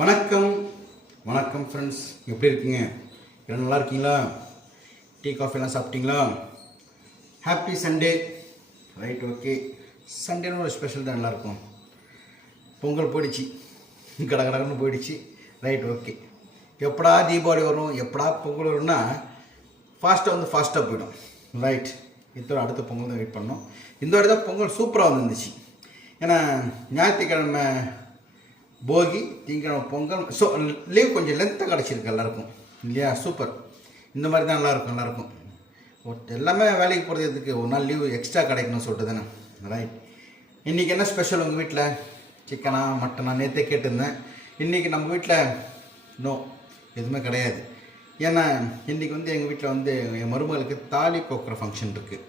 வணக்கம் வணக்கம் ஃப்ரெண்ட்ஸ், எப்படி இருக்கீங்க? எல்லாம் நல்லா இருக்கீங்களா? டீ காஃபிலாம் சாப்பிட்டீங்களா? Happy Sunday. Right, okay. சண்டேன்னு ஒரு ஸ்பெஷல் தான் நல்லாயிருக்கும். பொங்கல் போயிடுச்சு, கடகடன்னு போயிடுச்சு. Right, okay. எப்படா தீபாவளி வரும், எப்படா பொங்கல் வரும்னா ஃபாஸ்ட்டாக போயிடும். ரைட், இதோட அடுத்த பொங்கல் தான் வெயிட் பண்ணோம். இந்த வாட்டி தான் பொங்கல் சூப்பராக வந்துருந்துச்சு. ஏன்னா ஞாயிற்றுக்கிழமை போகி, திங்கக்கிழமை பொங்கல். ஸோ லீவ் கொஞ்சம் லென்த்தாக கிடச்சிருக்கு எல்லாருக்கும், இல்லையா? சூப்பர். இந்த மாதிரி தான் நல்லாயிருக்கும். எல்லாமே வேலைக்கு போகிறதுக்கு ஒரு நாள் லீவு எக்ஸ்ட்ரா கிடைக்கணும்னு சொல்லிட்டு தானே. ரைட், இன்றைக்கி என்ன ஸ்பெஷல் உங்கள் வீட்டில்? சிக்கனா மட்டனா? நேற்றே கேட்டிருந்தேன். இன்றைக்கி நம்ம வீட்டில் நோ, எதுவுமே கிடையாது. ஏன்னா இன்றைக்கி எங்கள் வீட்டில் என் மருமகளுக்கு தாலி கோக்குற ஃபங்க்ஷன் இருக்குது.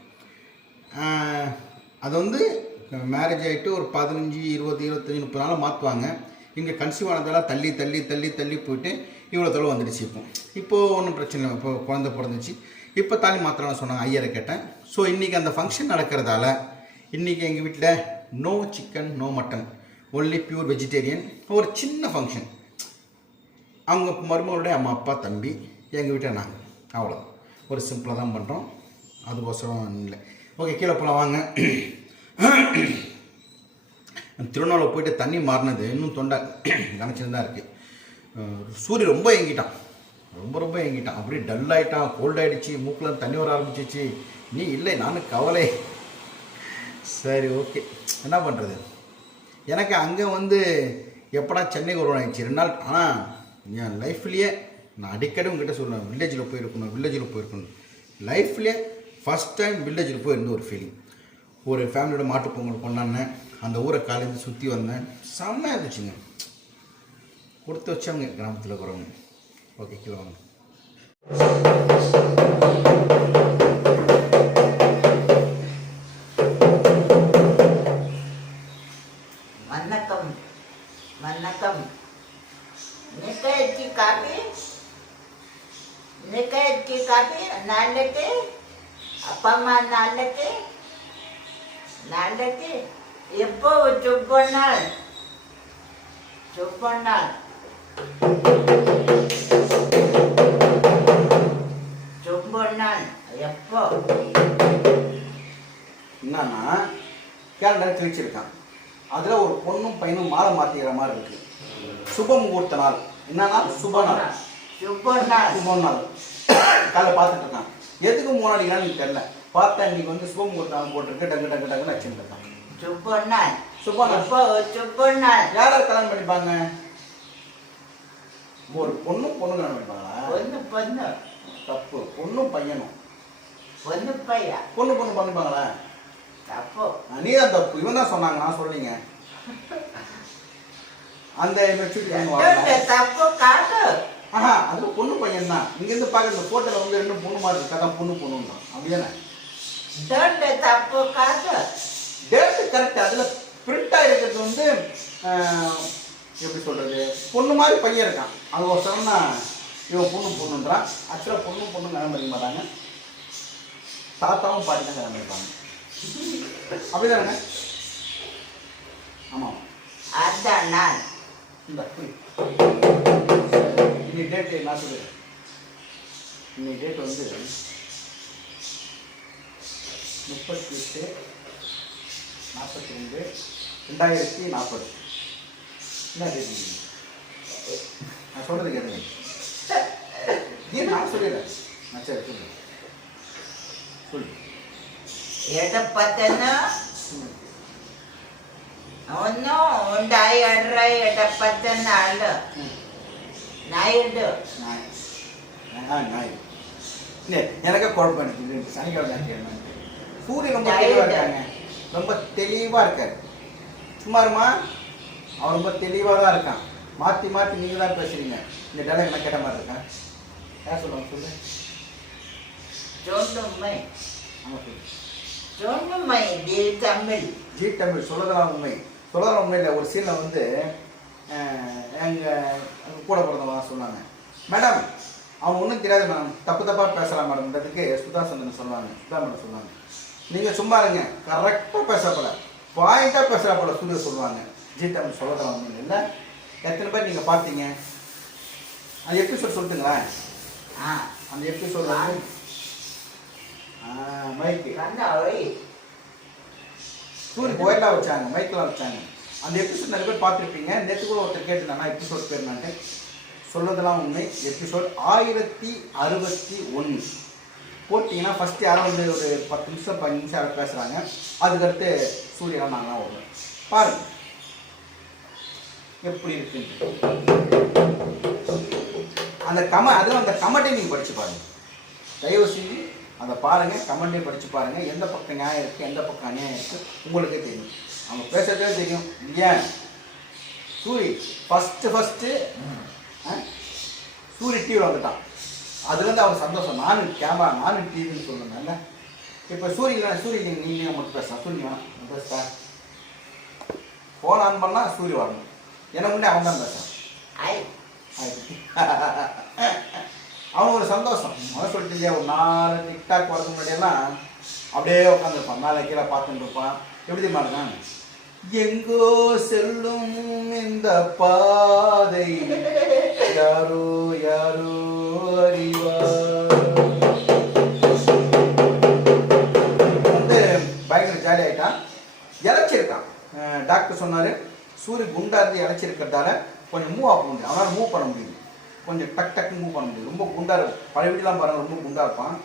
அது மேரேஜ் ஆகிட்டு ஒரு 15, 20, 25, 30 நாள் மாற்றுவாங்க. இங்கே கன்சீவ் ஆனதெல்லாம் தள்ளி போயிட்டு இவ்வளோ தொலை வந்துடுச்சு. இப்போது ஒன்றும் பிரச்சனை இல்லை. இப்போ குழந்தை பிறந்துச்சு. இப்போ தாலி மாத்திரம்னு சொன்னாங்க. ஐயரை கேட்டேன். ஸோ இன்றைக்கி அந்த ஃபங்க்ஷன் நடக்கிறதால இன்றைக்கி எங்கள் வீட்டில் no chicken, no mutton, only pure vegetarian. ஒரு சின்ன ஃபங்க்ஷன். அவங்க மருமகளுடைய அம்மா, அப்பா, தம்பி, எங்கள் வீட்டில் நாங்கள், அவ்வளோ ஒரு சிம்பிளாக தான் பண்ணுறோம். அதுக்கோசரம் இல்லை. ஓகே, கீழே போகலாம் வாங்க. திருவண்ணாமலை போயிட்டு தண்ணி மாறினது இன்னும் தொண்டை கணச்சின்னு தான் இருக்குது. சூரியன் ரொம்ப ஏங்கிட்டான். அப்படியே டல் ஆகிட்டான். கோல்ட் ஆகிடுச்சு. மூக்கில் தண்ணி வர ஆரம்பிச்சிச்சு. நீ இல்லை, நானும் கவலை. சரி, ஓகே, என்ன பண்ணுறது? எனக்கு அங்கே எப்படா சென்னைக்கு வருவான் ஆயிடுச்சு 2 நாள். ஆனால் என் லைஃப்லேயே நான் அடிக்கடி உங்ககிட்ட சொல்லுவேன், வில்லேஜில் போயிருக்கணும். லைஃப்லேயே ஃபஸ்ட் டைம் வில்லேஜில் போய் இருந்த ஒரு ஃபீலிங். ஒரு ஃபேமிலியோட மாட்டு பொங்கல் கொண்டாடினேன். அந்த ஊரை காலேஜ் சுற்றி வந்தேன். செம்மையாக இருந்துச்சுங்க. கொடுத்து வச்சவங்க கிராமத்தில் இருக்கிறவங்க. ஓகே, கீழே வாங்க. வணக்கம் வணக்கம். நிக்காய்க்கு காப்பி நாளைக்கு அப்பா அம்மா நாளைக்கு எப்போ சுப்பண்ணாள் எப்போ? என்னன்னா கேலண்டர் கிழிச்சிருக்கான். அதில் ஒரு பொண்ணும் பையனும் மாலை மாற்றிக்கிற மாதிரி இருக்குது. சுப முகூர்த்த நாள். என்னன்னா சுப நாள். காலைல பார்த்துட்டு இருக்கான். எதுக்கு முன்னாடினா நீ தெரியல. பார்த்தா இன்னைக்கு சுப முகூர்த்தம் போட்டிருக்கு. டங்குன்னு வச்சுட்டு இருக்கான். யாரை கல்யாணம் பண்ணிப்பாங்க? ஒரு பொண்ணு கல்யாணம் பண்ணிப்பாங்களா? தப்பு. பொண்ணும் பையனும். பொண்ணு பண்ணிப்பாங்களா? தப்பு. நீ தான் தப்பு. இவன் தான் சொன்னாங்க, நான் சொல்லிங்க. அந்த தப்பு காட்டு. அது பொண்ணு பையன் தான். இங்கேருந்து பார்க்க இந்த போட்டோல 2 பொண்ணு மாதிரி இருக்கு. அதான் பொண்ணு தான். அப்படிதானே? தப்பு காட்டு. Date correct. அதில் பிரிண்ட் ஆகிருக்கிறது எப்படி சொல்கிறது, பொண்ணு மாதிரி பையன் இருக்கான். அது ஒரு சடனா இவன் பொண்ணுன்றான். ஆக்சுவலாக பொண்ணு கல்யாணம் பண்ணிக்க மாட்டாங்க. தாத்தாவும் பாட்டி தான் கல்யாணம் பண்ணிப்பாங்க. அப்படிதானே? ஆமாம். அதான் நான் இந்த இன்னைக்கு டேட்டு நான் சொல்லுறேன். இன்னைக்கு டேட் 38/42/2040. என்ன டேட்? நான் சொல்கிறது கேட்டுங்க. நான் சொல்லிடுறேன். நான் சரி சொல்லு. ಎಡಪತನ ಅವನು ಉಂಡಾಯಿ ಅಡ್ರ ಎಡಪತನ ಅಲ್ಲ நாயுடு. எனக்கு குழப்பம். சனிக்கிழமை சூரியன் ரொம்ப தெளிவாக இருக்காங்க. ரொம்ப தெளிவாக இருக்காரு. சும்மாருமா அவன் ரொம்ப தெளிவாக தான் இருக்கான். மாற்றி நீங்கள் தான் பேசுறீங்க. இந்த டைலாக் நான் கேட்ட மாதிரி இருக்கேன். யார் சொல்லுவாங்க? சொல்லு. ஜோண்டுமை. ஆமாம், சொல்லு. ஜோண்டுமை. ஜி தமிழ். சொல்லலாம் உண்மையில் ஒரு சீனில் எங்கள் கூட பிறந்தவங்க சொன்னாங்க, மேடம் அவன் ஒன்றும் தெரியாது மேடம், தப்பாக பேசலாம் மேடம்ன்றதுக்கு சுதா மேடம் சொன்னாங்க. நீங்கள் சும்மா இருங்க, கரெக்டாக பேசப்பட, பாயிண்ட்டாக பேசுகிறா போல சூரிய சொல்லுவாங்க. ஜி தமிழ் சொல்லலாம் ஒன்றும் இல்லை. எத்தனை பேர் நீங்கள் பார்த்தீங்க? அந்த எபிசோட் சொல்லிட்டுங்களேன். ஆ அந்த எபிசோட் வந்து மைக்கு கண்ணாவை சூரிய கோயிலாக வச்சாங்க, மைக்கெலாம் வச்சாங்க. அந்த எபிசோட் நிறைய பேர் பார்த்துருப்பீங்க. நேற்று கூட ஒருத்தர் கேட்டுருந்தாங்க எபிசோட் பேர் நான்ட்டு சொல்றதெல்லாம் உண்மை. எபிசோட் 1061 போட்டிங்கன்னா ஃபஸ்ட்டு யாரும் வந்து ஒரு 10 நிமிஷம் 15 நிமிஷம் யாரும் பேசுகிறாங்க. அதுக்கடுத்து சூரியனாக நாங்களாம் வருவோம். பாருங்கள் எப்படி இருக்குன்ட்டு. அந்த அதுவும் அந்த கமெண்ட்டை நீங்கள் படித்து பாருங்கள். தயவு செஞ்சு அதை பாருங்கள், கமெண்ட்டையும் படித்து பாருங்கள். எந்த பக்கம் நியாயம் இருக்குது, எந்த பக்கம் அநியாயம் இருக்குது உங்களுக்கே தெரியும். அவங்க பேசுறதே தெரியும். ஏன் சூரி ஃபஸ்ட்டு சூரிய டிவியில் வந்துட்டான். அதுலேருந்து அவங்க சந்தோஷம். நானும் கேமரா, நானும் டிவின்னு சொல்லுங்க. இப்போ சூரிய நீங்கள் மட்டும் பேசலாம். சூரிய வேணாம் பேசுகிறேன். ஃபோன் ஆன் பண்ணால் சூரிய வரணும். எனக்கு முன்னே அவன் தான் பேசுகிறான். அவனுக்கு ஒரு சந்தோஷம். அவன் சொல்லிட்டு இல்லையா, ஒரு 4 டிக்டாக் வரதுக்கு முன்னாடியெல்லாம் அப்படியே உட்காந்துருப்பான், மேலே கீழே பார்த்துட்டு இருப்பான். எப்படி தெரியுமா இருக்கான்? எங்கோ செல்லும் இந்த பாதை யாரோ யாரோ அறிவார். வந்து பயங்கர ஜாலி ஆகிட்டான். இழைச்சிருக்கான். டாக்டர் சொன்னார் சூரிய குண்டா இருந்து இழைச்சிருக்கிறதால கொஞ்சம் மூவ் ஆக முடியும், அவனால் மூவ் பண்ண முடியும். கொஞ்சம் டக்குன்னு மூவ் பண்ண முடியும். ரொம்ப குண்டா இருக்கும். பழைய வீடெலாம் பாருங்கள், ரொம்ப குண்டா இருப்பான்.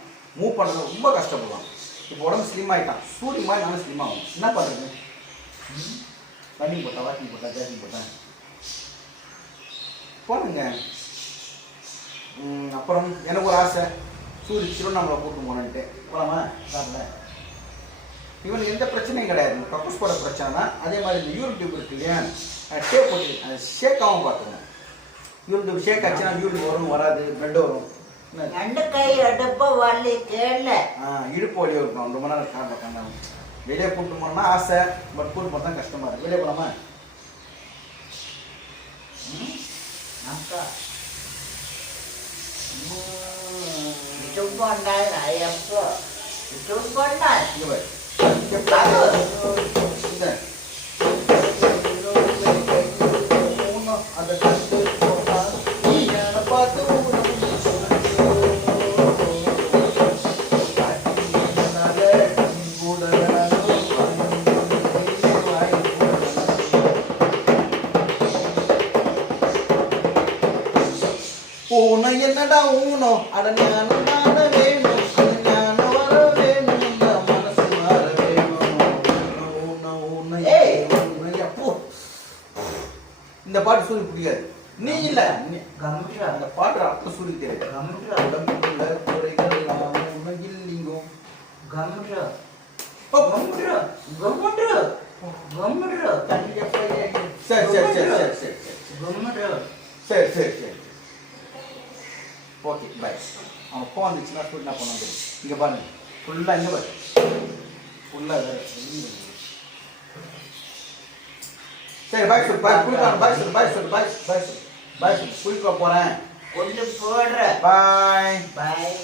மூவ் பண்ணுறது ரொம்ப கஷ்டப்படுவான். இப்போ உடம்பு ஸ்லிம் ஆகிட்டான். சூரிய மாதிரி நானும் ஸ்லிம் ஆகும். என்ன பண்ணுறது? ரன்னிங் போட்டேன், வாக்கிங் போட்டேன், ஜாக்கிங் போட்டேன். போனுங்க. அப்புறம் எனக்கு ஒரு ஆசை, சூரிய திருவண்ணாமலை கூட்டு போனேன்ட்டு. போகலாமா? காரில் இவனுக்கு எந்த பிரச்சனையும் கிடையாது. கக்கூஸ் போட பிரச்சனைனா அதே மாதிரி இந்த யூடியூப் இருக்கு இல்லையா, டேப் போட்டு அது ஷேக்காகவும் பார்த்துக்கணும். யூடியூப் ஷேக் ஆச்சுன்னா யூடியூப் வரும், வராது, பிளட் வரும். ரெண்டு கை அடுப்ப வலி கேள இடுப்பு வலி இருக்கும். ரொம்ப நேரம் பார்க்காம வெளியே கூட்டு போனோம்னா ஆசை, பட் கூட்டு போனால் தான் கஷ்டமாக இருக்குது. வெளியே போகலாமா? அக்கா இது பண்ணால் எப்போ இது பண்ணால் அதை கண்டு பார்த்து ஊன என்னடா ஊனோ அட ஞானம் நான வேணும், அது ஞானம் வர வேணும், இந்த மனசு மாற வேணும். அப்போ இந்த பாட்டு சூரிய பிடிக்காது. நீ இல்ல கம்மிஷா அந்த பாட்டு அர்த்தம் சூரிய தெரியாது. கம்மிஷா உடம்புக்குள்ள குறைகள் எல்லாம் உண்மையில் நீங்கும். கம்மிஷா கம்மிஷா கம்மிஷா கம்மிஷா சரி சரி சரி சரி சரி கம்மிஷா சரி சரி சரி ஓகே பாய். அவன் ஃபோன் வந்துச்சுன்னா சூரிய நான் பண்ண தெரியும். இங்கே பாருங்க ஃபுல்லாக இங்கே பாரு ஃபுல்லாக. சரி பாய் சொல்லு, பாய் குளிக்கலாம், பாய் சொல்லு, பாய் சொல்லு, பாய் பாய் சொல்லு, பாய் சொல்லு, குளிக்க போகிறேன், கொண்டு போடுற பாய் பாய்.